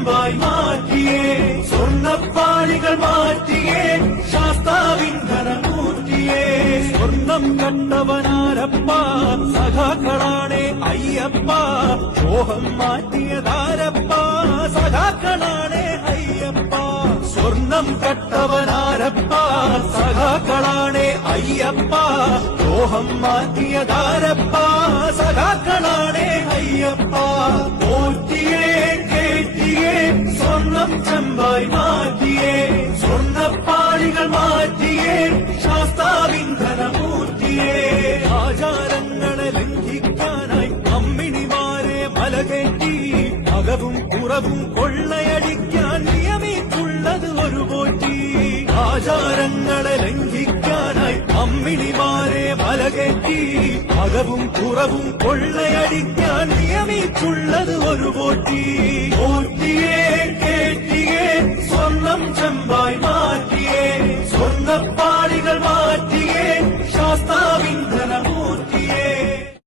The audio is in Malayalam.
ചെമ്പായി മാറ്റിയേ സ്വർണ്ണപ്പാളികൾ മാറ്റിയേ ശാസ്താവിൻ ധനമൂർത്തിയേ സ്വർണം കണ്ടവനാരപ്പ സഖാക്കളാണേ അയ്യപ്പ മോഹം മാറ്റിയതാരപ്പ സഖാക്കളാണേ അയ്യപ്പ സ്വർണം കട്ടവനാരപ്പ സഖാക്കളാണേ അയ്യപ്പ മോഹം മാറ്റിയതാരപ്പ സഖാക്കളാണേ അയ്യപ്പ പോറ്റിയേ കേറ്റിയേ സ്വർണം ചെമ്പായി മാറ്റിയേ സ്വർണ്ണപ്പാളികൾ മാറ്റിയേ ശാസ്താവിൻ ധനമൂർത്തിയേ ആചാരങ്ങളെ ലംഘിക്കാനായി അമ്മിണിമാരെ മലകേറ്റി അകവും കുറവും കൊള്ളയടിക്കാൻ നിയമിച്ചുള്ളത് ഒരു പോറ്റി ആചാരങ്ങളെ ലംഘിക്കാനായി അമ്മിണിമാരെ മലകേറ്റി അകവും കുറവും കൊള്ളയടിക്കാൻ നിയമിച്ചുള്ളത് ഒരു പോറ്റി പോറ്റിയേ കേറ്റിയേ സ്വർണം ചെമ്പായി